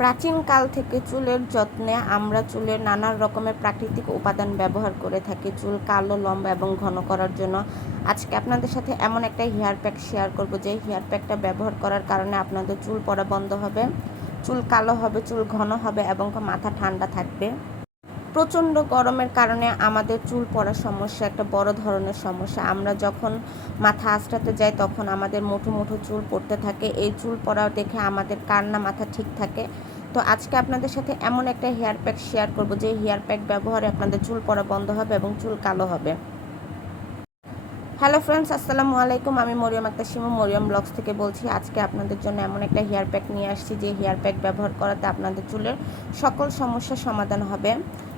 প্রাচীনকাল থেকে চুলের যত্নে আমরা চুলের নানা রকমের প্রাকৃতিক উপাদান ব্যবহার করে থাকি। চুল কালো, লম্বা এবং ঘন করার জন্য। আজকে আপনাদের সাথে এমন একটা হেয়ার প্যাক শেয়ার করব, যে হেয়ার প্যাকটা ব্যবহার করার কারণে আপনাদের চুল পড়া বন্ধ হবে, চুল কালো হবে, চুল ঘন হবে এবং মাথা ঠান্ডা থাকবে। প্রচণ্ড গরমের কারণে আমাদের চুল পড়ার সমস্যা, একটা বড় ধরনের সমস্যা। আমরা যখন মাথা আঁচড়াতে যাই, তখন আমাদের মুঠো মুঠো চুল পড়তে থাকে। এই চুল পড়া দেখে আমাদের কান্না মাথা ঠিক থাকে। তো আজকে আপনাদের সাথে এমন একটা হেয়ার প্যাক শেয়ার করব, যে হেয়ার প্যাক ব্যবহারে আপনাদের চুল পড়া বন্ধ হবে এবং চুল কালো হবে। হ্যালো ফ্রেন্ডস, আসসালামু আলাইকুম। আমি মরিয়ম একটা শিমু মরিয়ম ব্লগস থেকে বলছি, আজকে আপনাদের জন্য এমন একটা হেয়ার প্যাক নিয়ে আসছি, যে হেয়ার প্যাক ব্যবহার করাতে আপনাদের চুলের সকল সমস্যার সমাধান হবে।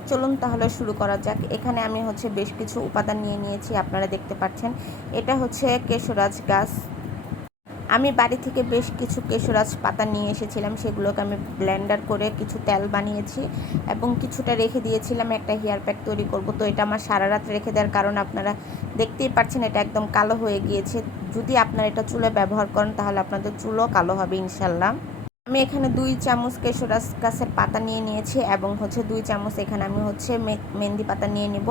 চলুন তাহলে শুরু করা যাক। এখানে আমি হচ্ছে বেশ কিছু উপাদান নিয়ে নিয়েছি, আপনারা দেখতে পাচ্ছেন। এটা হচ্ছে কেশরাজ গাছ। আমি বাড়ি থেকে বেশ কিছু কেশরাজ পাতা নিয়ে এসেছিলাম, সেগুলোকে আমি ব্লেন্ডার করে কিছু তেল বানিয়েছি এবং কিছুটা রেখে দিয়েছিলাম, একটা হেয়ার প্যাক তৈরি করব। তো এটা আমার সারা রাত রেখে দেওয়ার কারণ আপনারা দেখতেই পাচ্ছেন, এটা একদম কালো হয়ে গিয়েছে। যদি আপনারা এটা চুলে ব্যবহার করেন, তাহলে আপনাদের চুলও কালো হবে ইনশাল্লাহ আমি এখানে দুই চামচ কেশরাস গাছের পাতা নিয়ে নিয়েছি এবং হচ্ছে দুই চামচ এখানে আমি হচ্ছে মেহেন্দি পাতা নিয়ে নিব।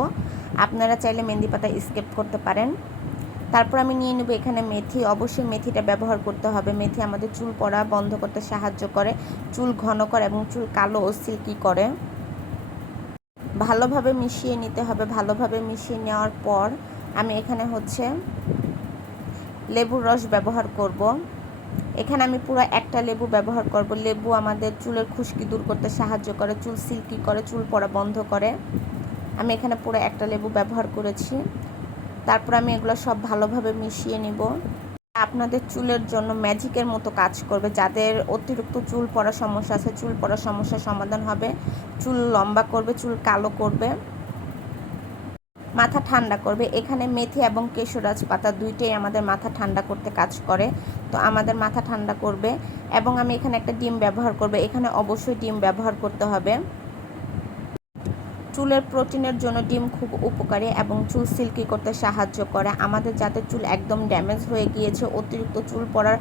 আপনারা চাইলে মেহেন্দি পাতা স্কেপ করতে পারেন। তারপর আমি নিয়ে নেব এখানে মেথি। অবশ্যই মেথিটা ব্যবহার করতে হবে। মেথি আমাদের চুল পড়া বন্ধ করতে সাহায্য করে। চুল ঘন করে এবং চুল কালো ও সিল্কি করে। ভালোভাবে মিশিয়ে নিতে হবে। ভালোভাবে মিশিয়ে নেওয়ার পর আমি এখানে হচ্ছে লেবুর রস ব্যবহার করব। এখানে আমি পুরো একটা লেবু ব্যবহার করব। লেবু আমাদের চুলের খুশকি দূর করতে সাহায্য করে, চুল সিল্কি করে, চুল পড়া বন্ধ করে। আমি এখানে পুরো একটা লেবু ব্যবহার করেছি। তারপর আমি এগুলো সব ভালোভাবে মিশিয়ে নিব। আপনাদের চুলের জন্য ম্যাজিকের মতো কাজ করবে। যাদের অতিরিক্ত চুল পড়ার সমস্যা আছে, চুল পড়ার সমস্যার সমাধান হবে। চুল লম্বা করবে, চুল কালো করবে। মাথা ঠান্ডা করবে। এখানে মেথি এবং কেশরাজ পাতা দুইটাই আমাদের মাথা ঠান্ডা করতে কাজ করে। তো আমাদের মাথা ঠান্ডা করবে এবং আমি এখানে একটা ডিম ব্যবহার করব। এখানে অবশ্যই ডিম ব্যবহার করতে হবে। চুলের প্রোটিনের জন্য ডিম খুব উপকারী এবং চুল সিল্কি করতে সাহায্য করে। আমাদের যাতে চুল একদম ড্যামেজ হয়ে গিয়েছে, অতিরিক্ত চুল পড়ার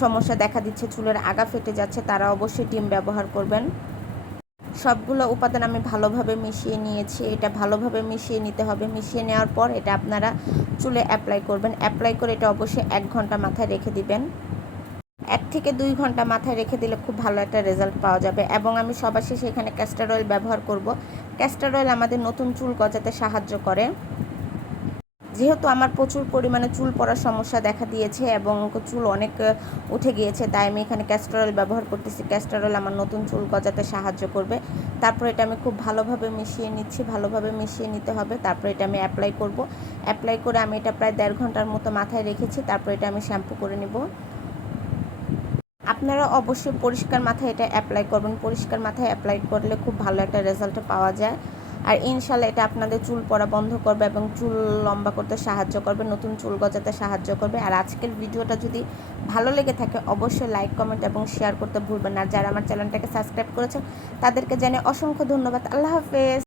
সমস্যা দেখা দিচ্ছে, চুলের আগা ফেটে যাচ্ছে, তারা অবশ্যই ডিম ব্যবহার করবেন। সবগুলো উপাদান আমি ভালোভাবে মিশিয়ে নিয়েছি। এটা ভালোভাবে মিশিয়ে নিতে হবে। মিশিয়ে নেওয়ার পর এটা আপনারা চুলে অ্যাপ্লাই করবেন। অ্যাপ্লাই করে এটা অবশ্যই এক ঘণ্টা মাথায় রেখে দিবেন। এক থেকে দুই ঘণ্টা মাথায় রেখে দিলে খুব ভালো একটা রেজাল্ট পাওয়া যাবে। এবং আমি সবার শেষে এখানে ক্যাস্টার অয়েল ব্যবহার করব। ক্যাস্টার অয়েল আমাদের নতুন চুল গজাতে সাহায্য করে। যেহেতু আমার প্রচুর পরিমাণে চুল পড়ার সমস্যা দেখা দিয়েছে এবং চুল অনেক উঠে গিয়েছে, তাই আমি এখানে ক্যাস্টার অয়েল ব্যবহার করতেছি। ক্যাস্টার অয়েল আমার নতুন চুল গজাতে সাহায্য করবে। তারপর এটা আমি খুব ভালোভাবে মিশিয়ে নিচ্ছি, ভালোভাবে মিশিয়ে নিতে হবে। তারপর এটা আমি অ্যাপ্লাই করব। অ্যাপ্লাই করে আমি এটা প্রায় দেড় ঘণ্টার মতো মাথায় রেখেছি। তারপর এটা আমি শ্যাম্পু করে নেব। আপনারা অবশ্যই পরিষ্কার মাথায় এটা অ্যাপ্লাই করবেন। পরিষ্কার মাথায় অ্যাপ্লাই করলে খুব ভালো একটা রেজাল্ট পাওয়া যায়। আর ইনশাল্লাহ এটা আপনাদের চুল পড়া বন্ধ করবে এবং চুল লম্বা করতে সাহায্য করবে, নতুন চুল গজাতে সাহায্য করবে। আর আজকের ভিডিওটা যদি ভালো লেগে থাকে, অবশ্যই লাইক কমেন্ট এবং শেয়ার করতে ভুলবেন না। যারা আমার চ্যানেলটাকে সাবস্ক্রাইব করেছেন, তাদেরকে জানে অসংখ্য ধন্যবাদ। আল্লাহ হাফেজ।